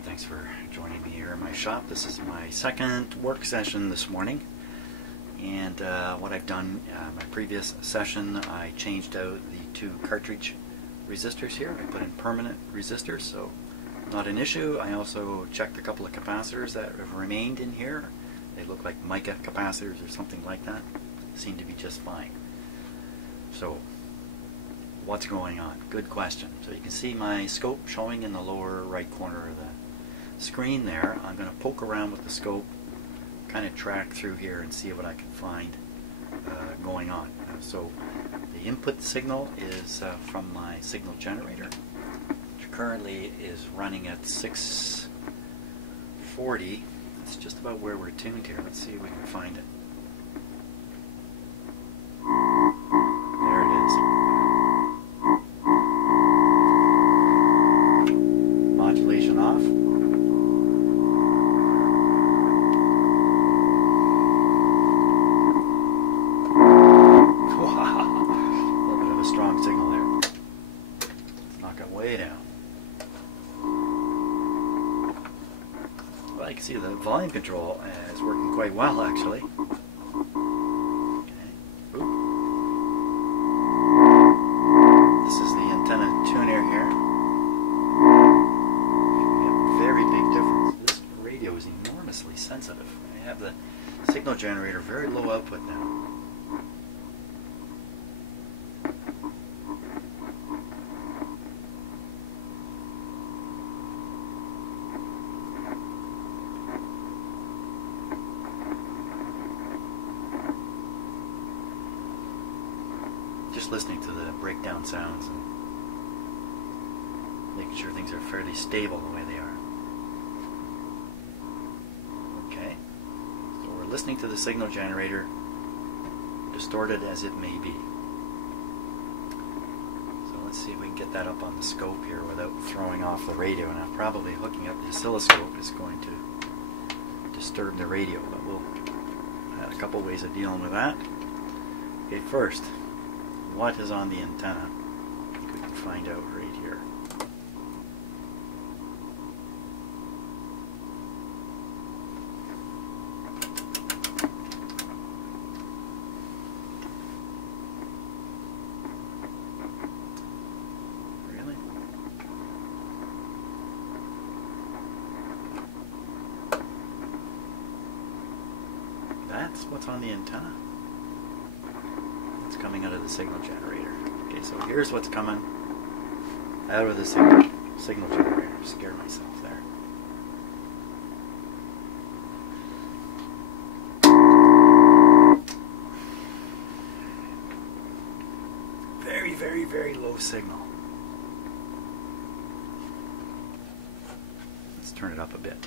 morning. Thanks for joining me here in my shop. This is my second work session this morning, and what I've done, my previous session I changed out the two cartridge resistors here. I put in permanent resistors, so not an issue. I also checked a couple of capacitors that have remained in here. They look like mica capacitors or something like that. Seem to be just fine. So what's going on? Good question. So you can see my scope showing in the lower right corner of the screen there. I'm going to poke around with the scope, kind of track through here and see what I can find going on. So the input signal is from my signal generator, which currently is running at 640. That's just about where we're tuned here. Let's see if we can find it. There it is. Modulation off. Wow, a little bit of a strong signal there. Let's knock it way down. Well, you can see the volume control is working quite well, actually. Sensitive. I have the signal generator very low output now. Just listening to the breakdown sounds and making sure things are fairly stable the way they are. Listening to the signal generator, distorted as it may be. So let's see if we can get that up on the scope here without throwing off the radio. Now probably hooking up the oscilloscope is going to disturb the radio, but we'll have a couple ways of dealing with that. Okay, first, what is on the antenna? I think we can find out right here. That's what's on the antenna. It's coming out of the signal generator. Okay, so here's what's coming out of the signal generator. Scared myself there. Very, very, very low signal. Let's turn it up a bit.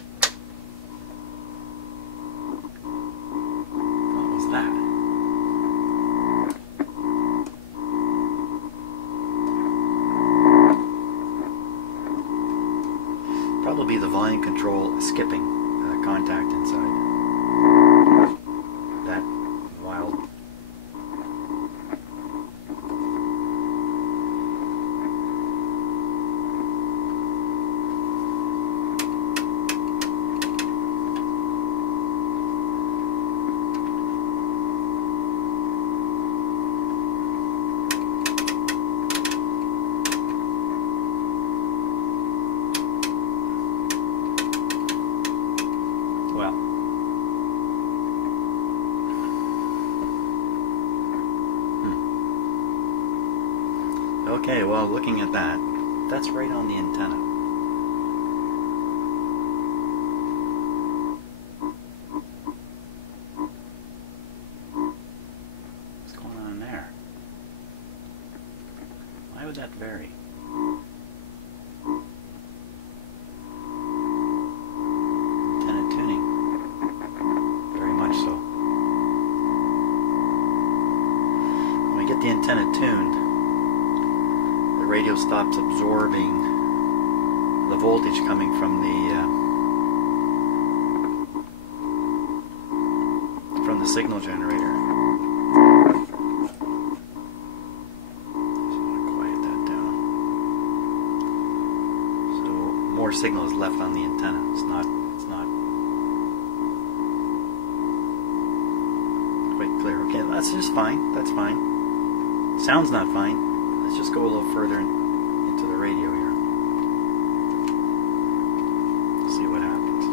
Probably the volume control skipping contact inside. That wild. Okay, well, looking at that, that's right on the antenna. What's going on there? Why would that vary? Antenna tuning. Very much so. When we get the antenna tuned, the radio stops absorbing the voltage coming from the signal generator. Just want to quiet that down. So more signal is left on the antenna. It's not quite clear. Okay, that's just fine. That's fine. Sound's not fine. Let's just go a little further into the radio here. See what happens.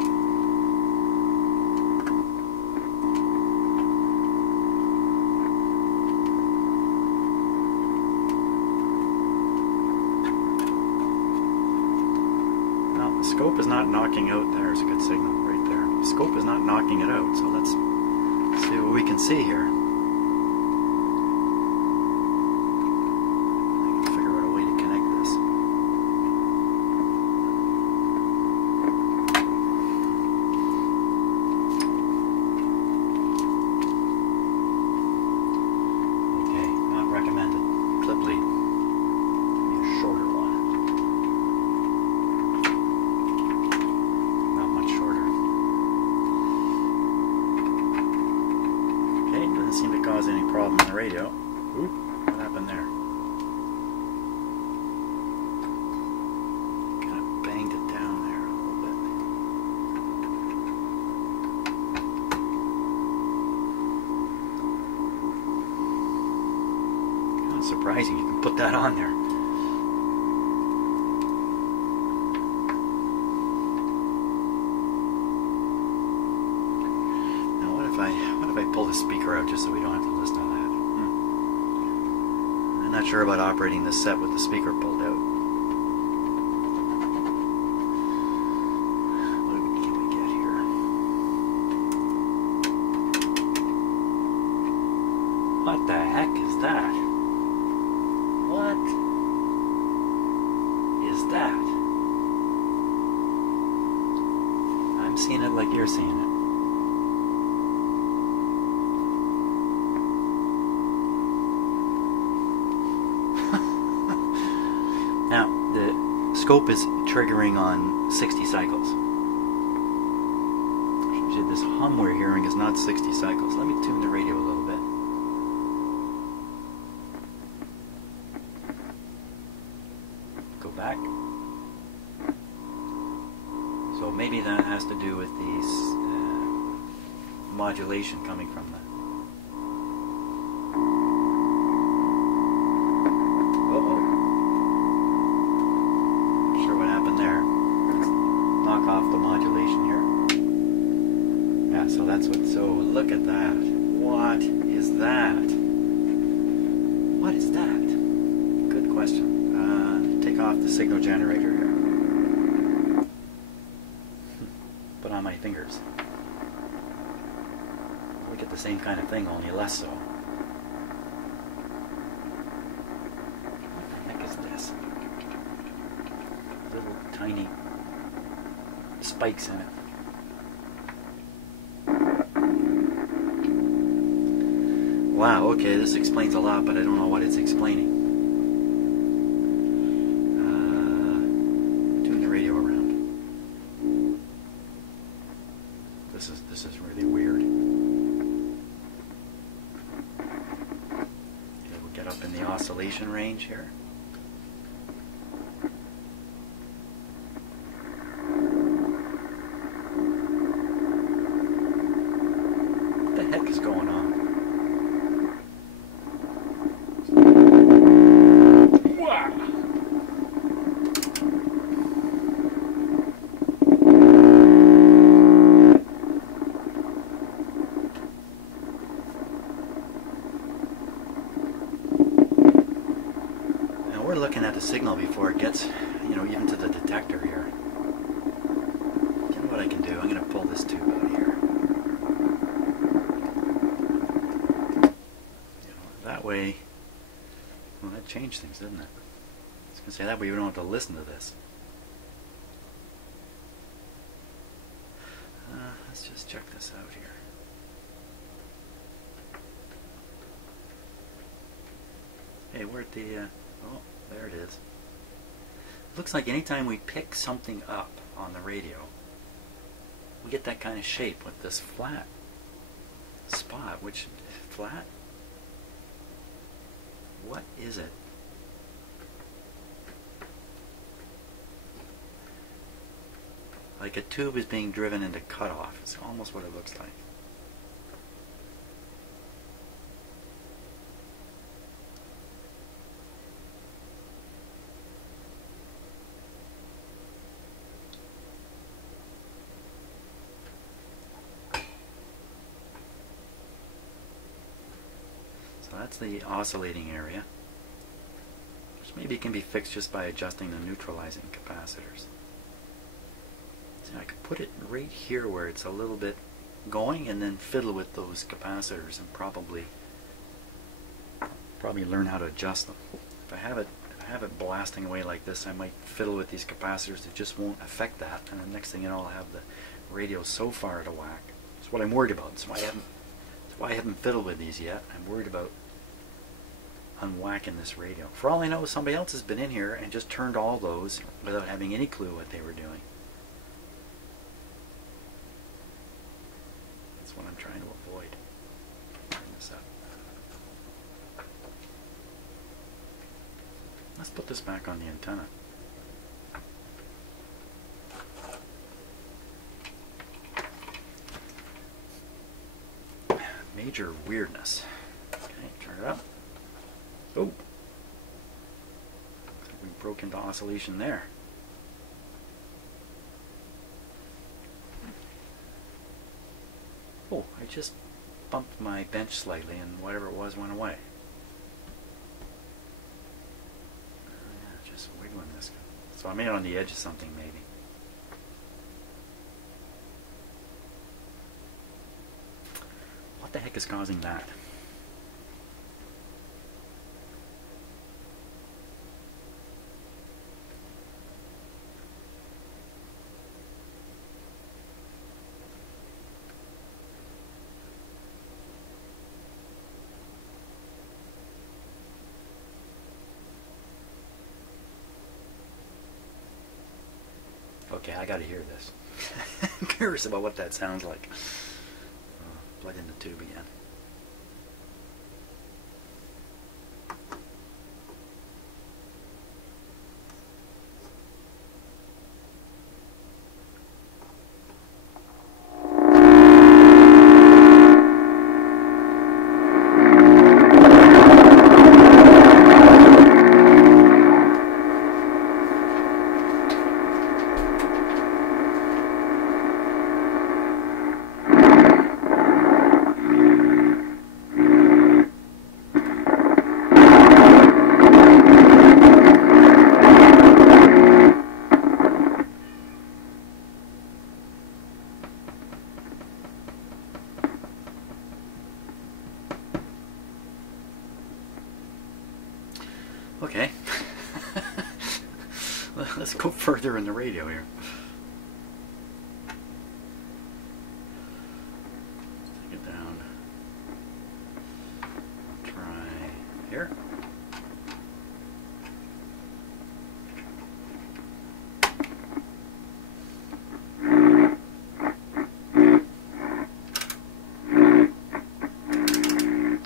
The scope is not knocking out. There's a good signal right there. The scope is not knocking it out. So let's see what we can see here. I can figure out a way to connect this. Okay, not recommended. Clip lead. Maybe a shorter one. Seem to cause any problem in the radio. Oop, what happened there? Kind of banged it down there a little bit. Kind of surprising you can put that on there. What if I pull the speaker out just so we don't have to listen to that? I'm not sure about operating this set with the speaker pulled out. What can we get here? What the heck is that? What is that? I'm seeing it like you're seeing it. Now, the scope is triggering on 60 cycles. This hum we're hearing is not 60 cycles. Let me tune the radio a little bit. Go back. So maybe that has to do with the modulation coming from the... off the modulation here. Yeah, so that's what, so look at that. What is that? What is that? Good question. Take off the signal generator here. Put on my fingers. We get the same kind of thing, only less so. What the heck is this? Little tiny spikes in it. Wow, okay, this explains a lot, but I don't know what it's explaining. Tune the radio around. This is really weird. Okay, we'll get up in the oscillation range here. What the heck is going on? Wow. Now we're looking at the signal before it gets, even to the detector here. You know what I can do? I'm going to pull this tube out here. That way, well, that changed things, didn't it? I was going to say that way you don't have to listen to this. Let's just check this out here. Hey, we're at the, oh, there it is. It looks like anytime we pick something up on the radio, we get that kind of shape with this flat spot, which, flat? What is it? like a tube is being driven into cutoff. It's almost what it looks like. So that's the oscillating area, which maybe can be fixed just by adjusting the neutralizing capacitors. See, I could put it right here where it's a little bit going, and then fiddle with those capacitors and probably learn how to adjust them. If I have it blasting away like this, I might fiddle with these capacitors that just won't affect that, and the next thing you know, I'll have the radio so far out of whack. That's what I'm worried about. That's why I haven't fiddled with these yet. I'm worried about unwhacking this radio. For all I know, somebody else has been in here and just turned all those without having any clue what they were doing. That's what I'm trying to avoid. Turn this up. Let's put this back on the antenna. Major weirdness. Okay, turn it up. Oh! We broke into oscillation there. Oh, I just bumped my bench slightly and whatever it was went away. Yeah, just wiggling this. So I made it on the edge of something maybe. What the heck is causing that? Okay, I gotta hear this. I'm curious about what that sounds like. Plug in the tube again. Okay. Let's go further in the radio here. Take it down. Try here.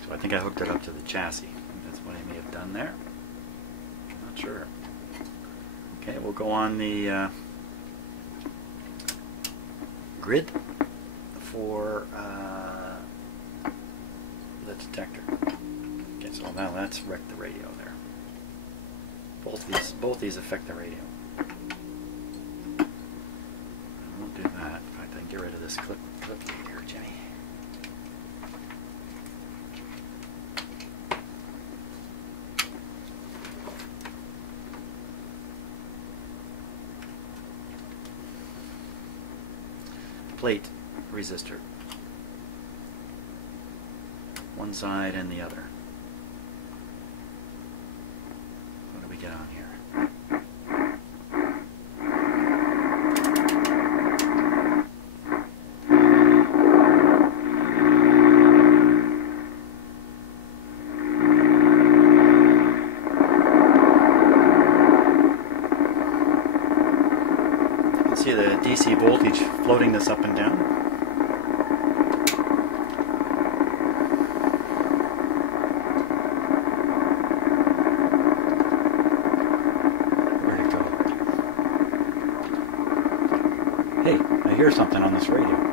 So I think I hooked it up to the chassis. That's what I may have done there. Not sure. Okay, we'll go on the grid for the detector. Okay, so now that's wrecked the radio there. Both these affect the radio. I won't do that. In fact, I can get rid of this clip here, Jenny. Plate resistor, one side and the other. What do we get on here? You can see the DC voltage floating this up and down. Where'd it go? Hey, I hear something on this radio.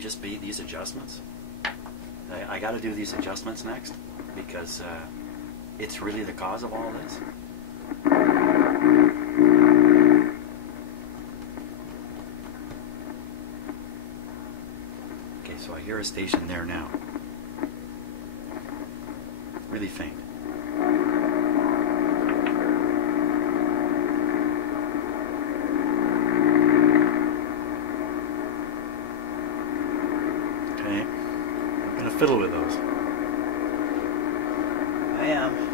Just be these adjustments. I got to do these adjustments next because it's really the cause of all this. Okay, so I hear a station there now. Really faint. Fiddle with those. I am.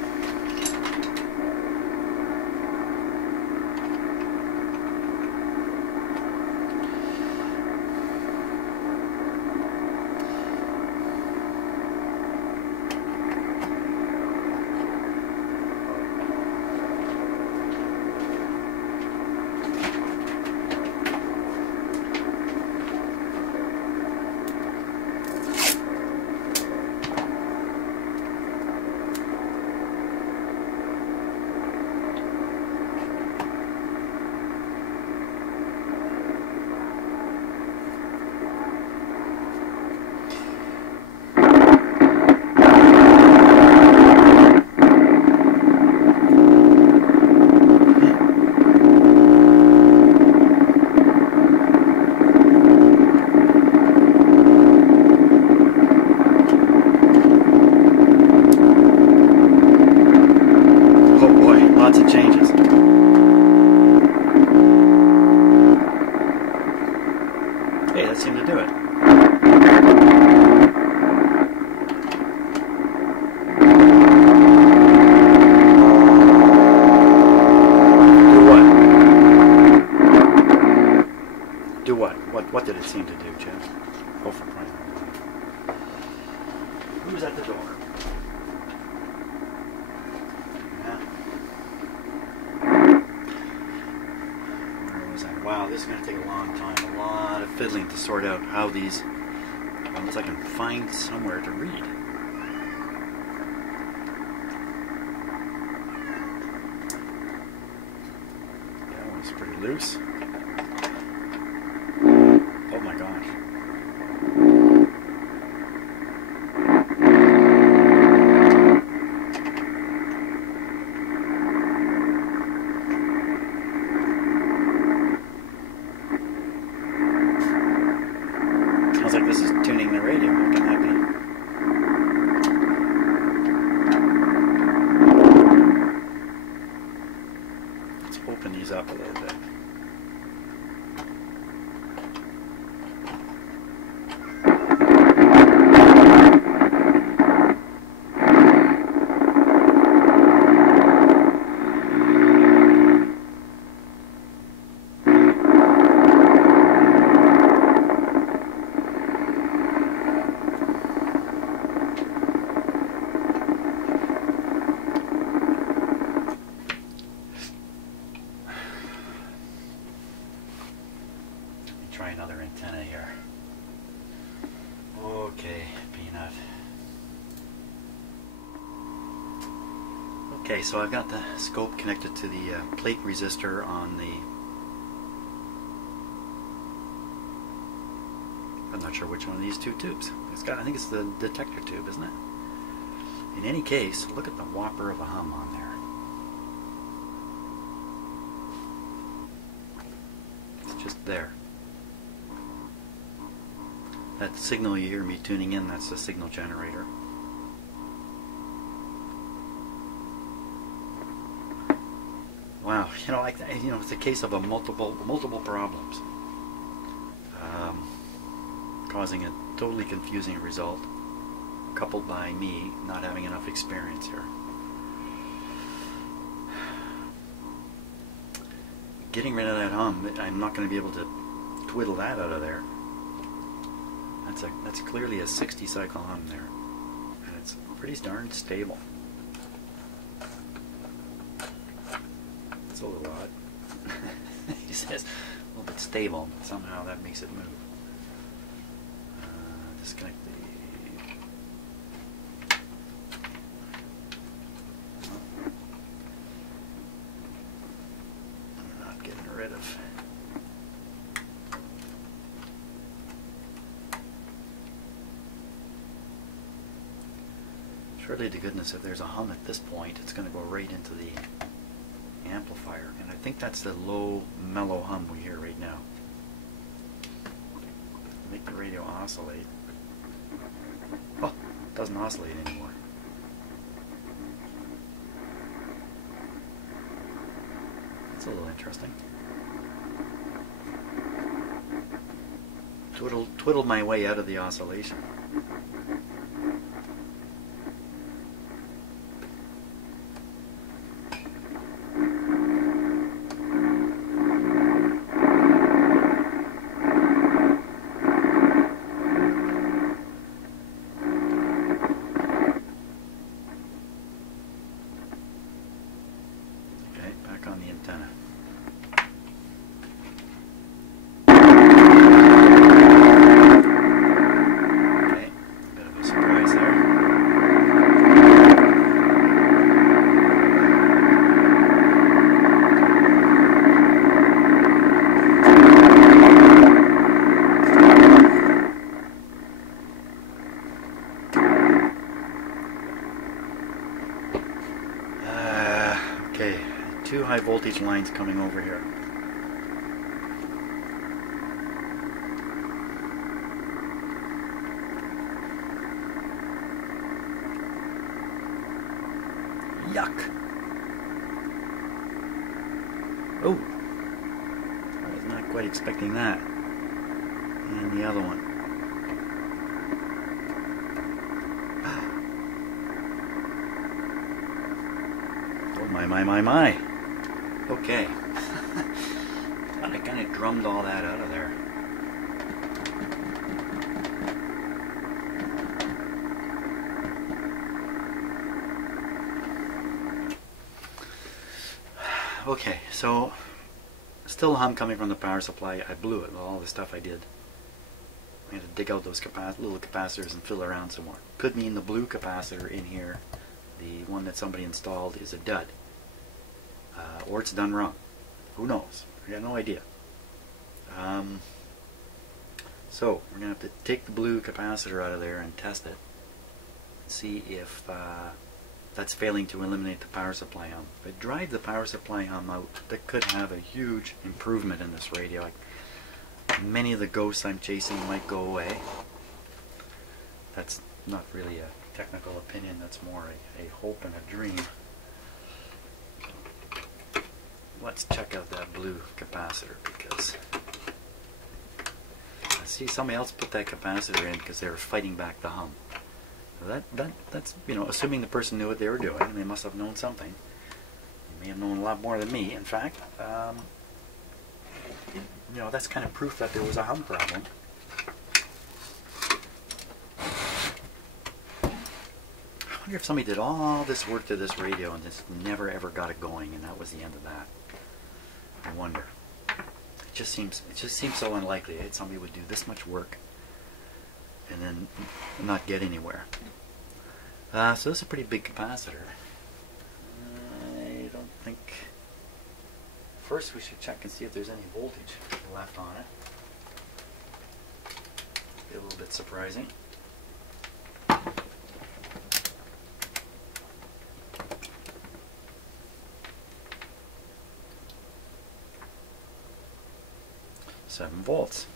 it seem to do, Jeff? Oh, for crying out loud. Who's at the door? Yeah. Where was I? Wow, this is going to take a long time. A lot of fiddling to sort out how these, unless I can find somewhere to read. That one's pretty loose. Oh my gosh. Sounds like this is tuning the radio. What can that be? Let's open these up a little bit. Try another antenna here. Okay, Peanut. Okay, so I've got the scope connected to the plate resistor on the... I'm not sure which one of these two tubes. I think it's the detector tube, isn't it? In any case, look at the whopper of a hum on there. It's just there. That signal you hear me tuning in, that's the signal generator. Wow, it's a case of multiple problems, causing a totally confusing result, coupled by me not having enough experience here. Getting rid of that hum, I'm not going to be able to twiddle that out of there. That's clearly a 60 cycle hum there, and it's pretty darn stable. It's a little odd. He says a little bit stable, but somehow that makes it move. Disconnect the... I'm not getting rid of... Surely to goodness, if there's a hum at this point, it's going to go right into the amplifier. And I think that's the low, mellow hum we hear right now. Make the radio oscillate. Oh, it doesn't oscillate anymore. That's a little interesting. Twiddled my way out of the oscillation. On the antenna. Okay, a bit of a surprise there. Okay. Two high voltage lines coming over here. Yuck! Oh! I was not quite expecting that. And the other one. Oh my. Okay. I kind of drummed all that out of there. Okay, so still a hum coming from the power supply. I blew it with all the stuff I did. I had to dig out those little capacitors and fill around some more. Could mean the blue capacitor in here, the one that somebody installed, is a dud. Or it's done wrong. Who knows? I got no idea. So we're going to have to take the blue capacitor out of there and test it. See if that's failing to eliminate the power supply hum. If I drive the power supply hum out, that could have a huge improvement in this radio. Many of the ghosts I'm chasing might go away. That's not really a technical opinion, that's more a hope and a dream. Let's check out that blue capacitor, because I see somebody else put that capacitor in because they were fighting back the hum. That's, you know, assuming the person knew what they were doing, and they must have known something. They may have known a lot more than me, in fact. You know, that's kind of proof that there was a hum problem. I wonder if somebody did all this work to this radio and just never ever got it going, and that was the end of that. I wonder. It just seems so unlikely that somebody would do this much work and then not get anywhere. So this is a pretty big capacitor. I don't think. First, we should check and see if there's any voltage left on it. Be a little bit surprising. $7 volts.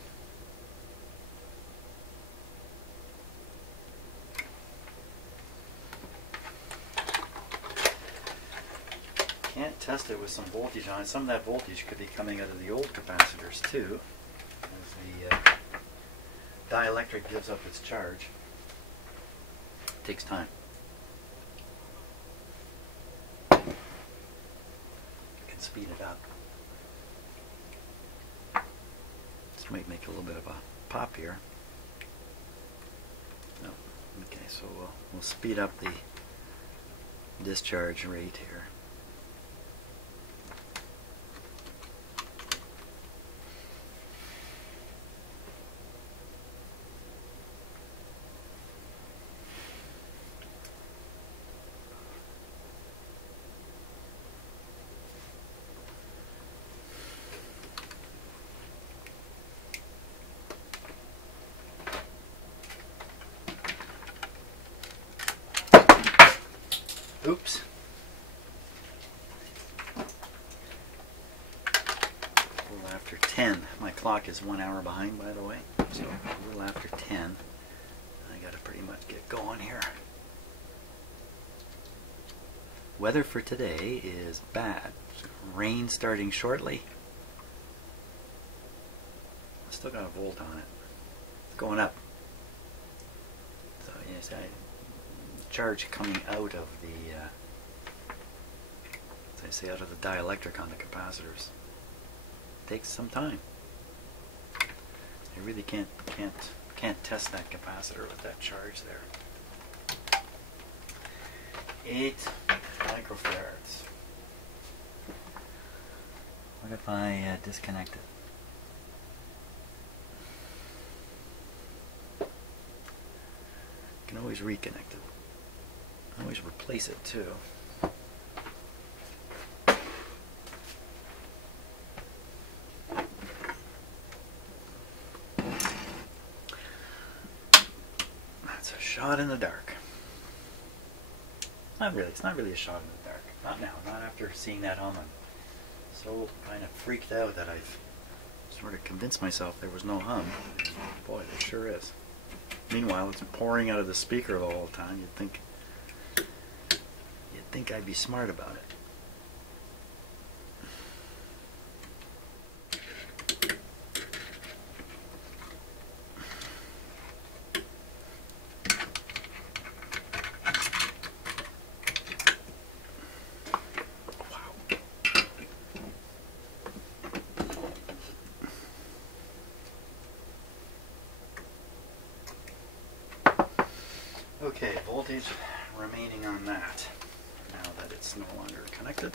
Can't test it with some voltage on it. Some of that voltage could be coming out of the old capacitors too, as the dielectric gives up its charge. It takes time. I can speed it up. This might make a little bit of a pop here. No. Okay, so we'll speed up the discharge rate here. Oops. A little after 10. My clock is 1 hour behind, by the way. So a little after 10. I gotta pretty much get going here. Weather for today is bad. Rain starting shortly. Still got a volt on it. It's going up. So yes, charge coming out of the, as I say, out of the dielectric on the capacitors. Takes some time. You really can't test that capacitor with that charge there. 8 microfarads. What if I disconnect it? You can always reconnect it. Always replace it too. That's a shot in the dark. Not really. It's not really a shot in the dark. Not now. Not after seeing that hum. I'm so kind of freaked out that I've sort of convinced myself there was no hum. Boy, there sure is. Meanwhile, it's pouring out of the speaker the whole time. You'd think I'd be smart about it. Wow. Okay, voltage remaining on that. Now that it's no longer connected.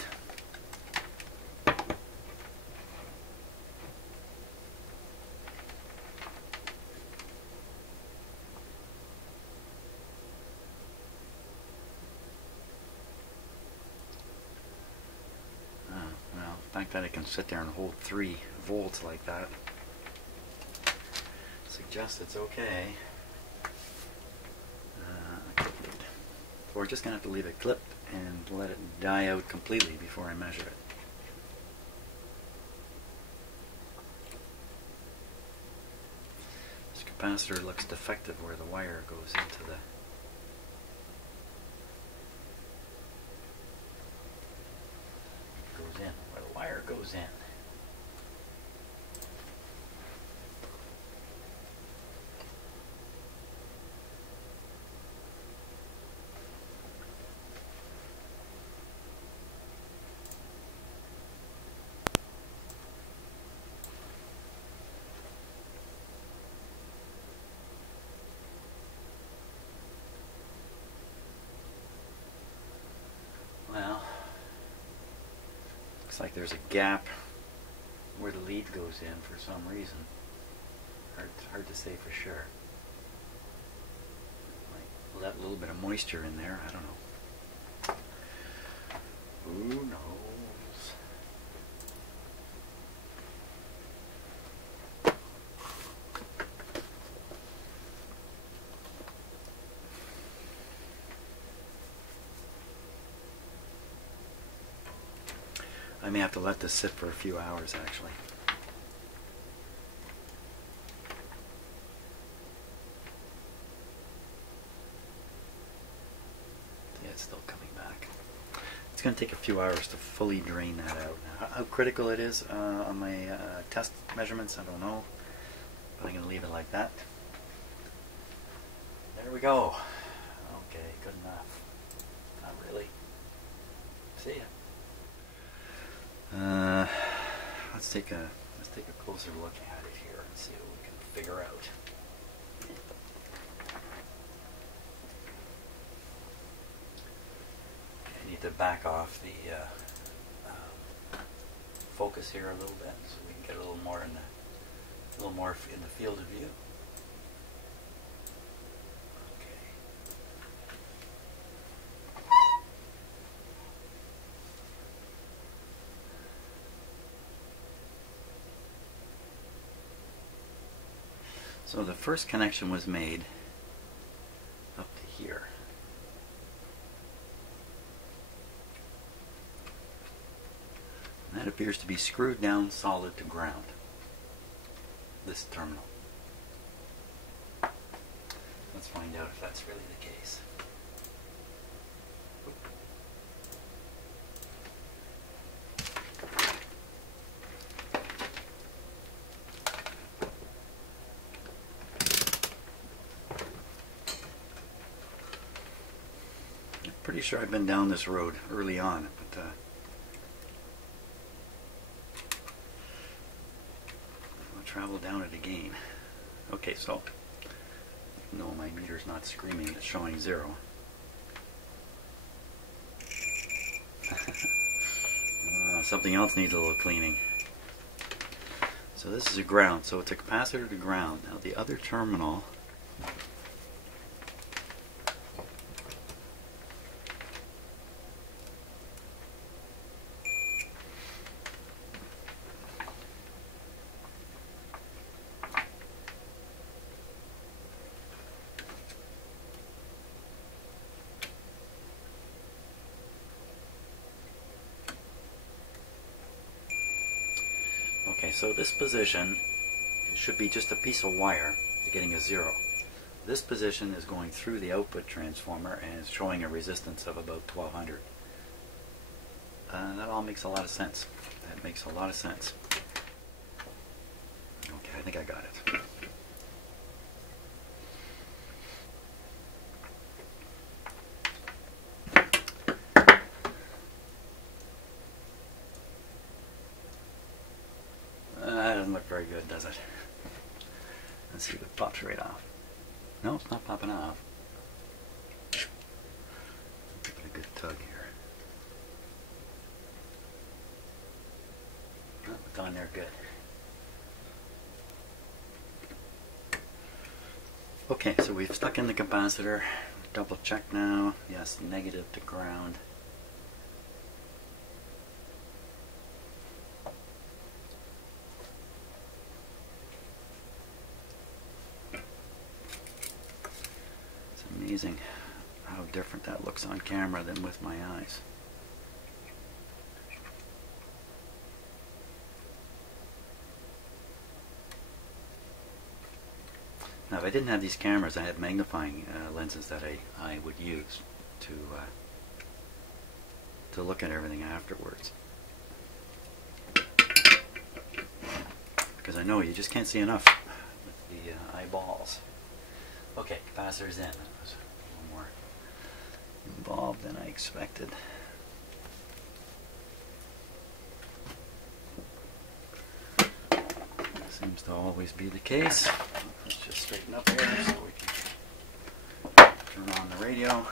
fact that it can sit there and hold 3 volts like that suggests it's okay. So we're just going to have to leave it clipped and let it die out completely before I measure it. This capacitor looks defective where the wire goes into the where the wire goes in. Well, looks like there's a gap where the lead goes in for some reason. Hard to say for sure. Might let a little bit of moisture in there, I don't know. Who knows? I may have to let this sit for a few hours actually. Yeah, it's still coming back. It's going to take a few hours to fully drain that out. How critical it is on my test measurements, I don't know. But I'm going to leave it like that. There we go. Okay, good enough. Not really. See ya. Let's take a closer look at it here and see what we can figure out. I need to back off the focus here a little bit so we can get a little more in the field of view. So the first connection was made up to here. And that appears to be screwed down solid to ground, this terminal. Let's find out if that's really the case. Pretty sure I've been down this road early on, but I'll travel down it again. Okay, so no, my meter's not screaming, it's showing 0. Something else needs a little cleaning. So this is a ground, so it's a capacitor to ground. Now the other terminal, okay, so this position should be just a piece of wire getting a 0. This position is going through the output transformer and is showing a resistance of about 1200. That all makes a lot of sense. That makes a lot of sense. Okay, I think I got it. That doesn't look very good, does it? Let's see if it pops right off. No, it's not popping off. Give it a good tug here. Oh, it's on there good. Okay, so we've stuck in the capacitor. Double check now. Yes, negative to ground. amazing how different that looks on camera than with my eyes. Now, if I didn't have these cameras, I had magnifying lenses that I would use to look at everything afterwards. Because I know you just can't see enough with the eyeballs. Okay, capacitor's in. That was a little more involved than I expected. Seems to always be the case. Let's just straighten up here so we can turn on the radio.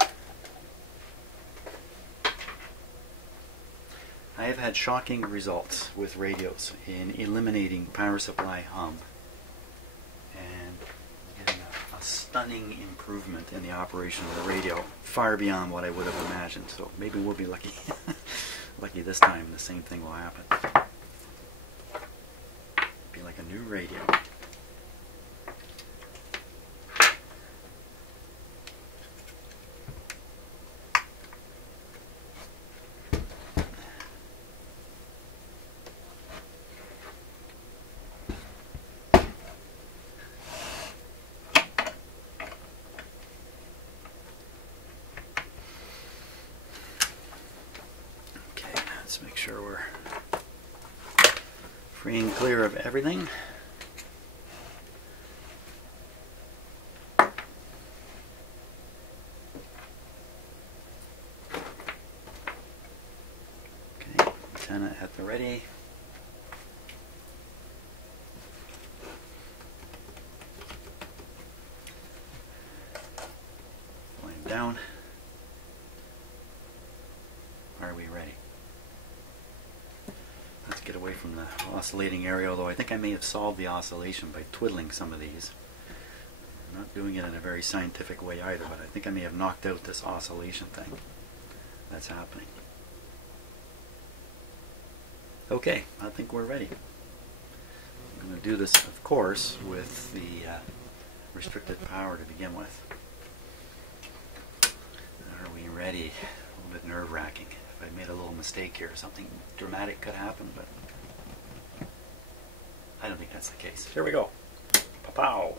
I have had shocking results with radios in eliminating power supply hum and getting a stunning improvement in the operation of the radio, far beyond what I would have imagined. So maybe we'll be lucky. Lucky this time the same thing will happen. Be like a new radio. Let's make sure we're free and clear of everything. Okay, antenna at the ready. Volume down. Are we ready? Let's get away from the oscillating area, although I think I may have solved the oscillation by twiddling some of these. I'm not doing it in a very scientific way either, but I think I may have knocked out this oscillation thing that's happening. Okay, I think we're ready. I'm going to do this, of course, with the restricted power to begin with. Are we ready? A little bit nerve-wracking. If I made a little mistake here, something dramatic could happen, but I don't think that's the case. Here we go. Pa-pow!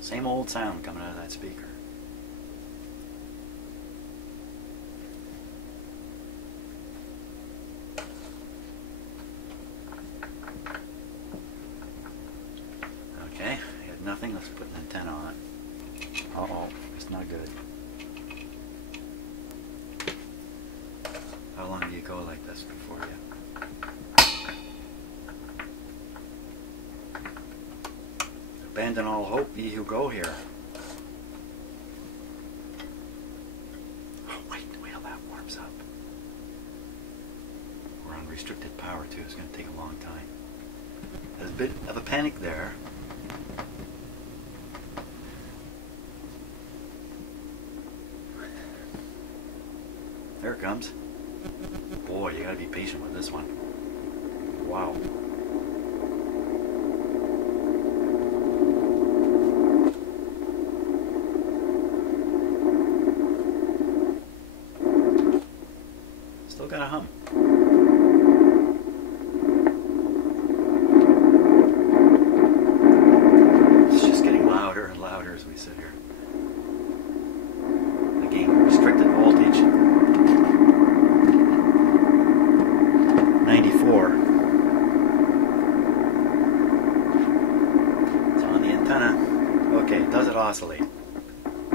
Same old sound coming out of that speaker. Okay, I had nothing. Let's put an antenna on it. Uh-oh, it's not good. How long do you go like this before you abandon all hope, ye who go here? Oh, wait till that warms up. We're on restricted power too. It's going to take a long time. There's a bit of a panic there. There it comes. Boy, you gotta be patient with this one. Wow. Still got a hum. It's just getting louder and louder as we sit here. Again, restricted voltage. 94. It's on the antenna. Okay, does it oscillate? I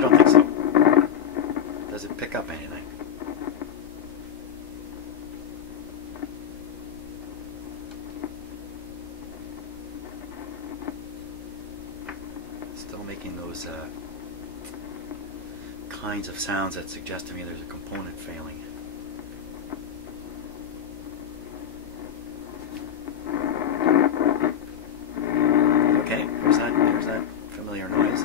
don't think so. Does it pick up anything? Still making those kinds of sounds that suggest to me there's a component failing. Okay, there's that familiar noise.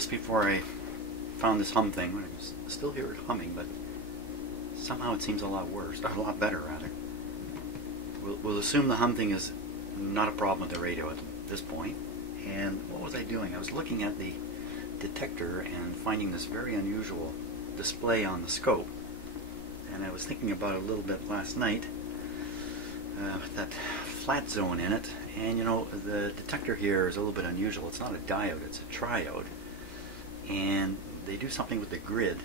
just before I found this hum thing, I was still hear it humming, but somehow it seems a lot worse, or a lot better rather. We'll assume the hum thing is not a problem with the radio at this point. And what was I doing? I was looking at the detector and finding this very unusual display on the scope. And I was thinking about it a little bit last night, with that flat zone in it. And you know, the detector here is a little bit unusual. It's not a diode, it's a triode. And they do something with the grid.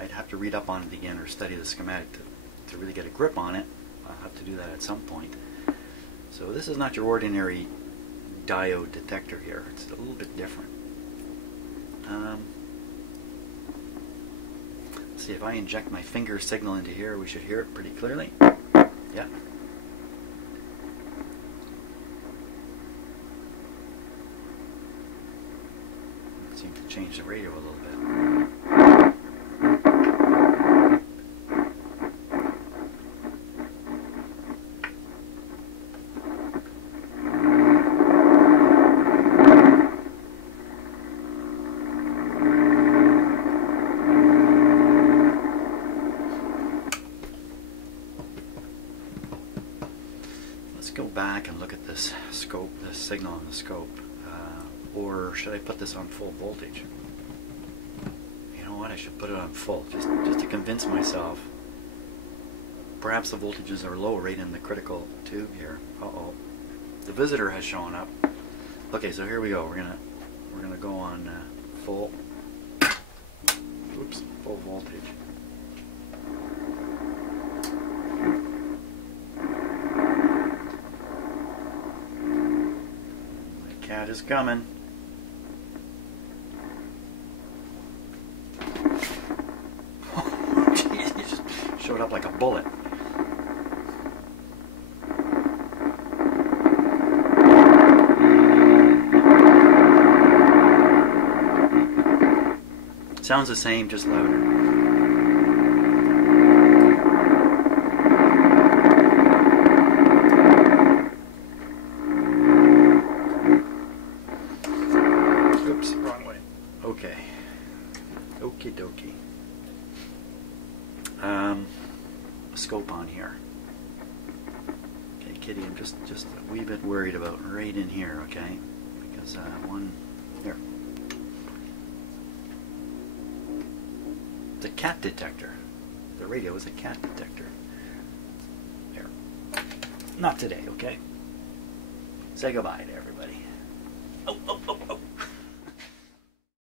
I'd have to read up on it again or study the schematic to really get a grip on it. I'll have to do that at some point. So this is not your ordinary diode detector here. It's a little bit different. Let's see, if I inject my finger signal into here, we should hear it pretty clearly. Yeah. Seems to change the radio a little bit. Let's go back and look at this scope, this signal on the scope. Or should I put this on full voltage? You know what, I should put it on full, just to convince myself. Perhaps the voltages are low right in the critical tube here. Uh-oh. The visitor has shown up. Okay, so here we go. We're gonna go on full voltage. My cat is coming. Showed up like a bullet. Sounds the same, just louder. Oops, wrong way. Okay. Okie dokie. Scope on here. Okay, Kitty, I'm just a wee bit worried about right in here, okay? Because here. The cat detector. The radio is a cat detector. There. Not today, okay? Say goodbye to everybody. Oh, oh, oh, oh.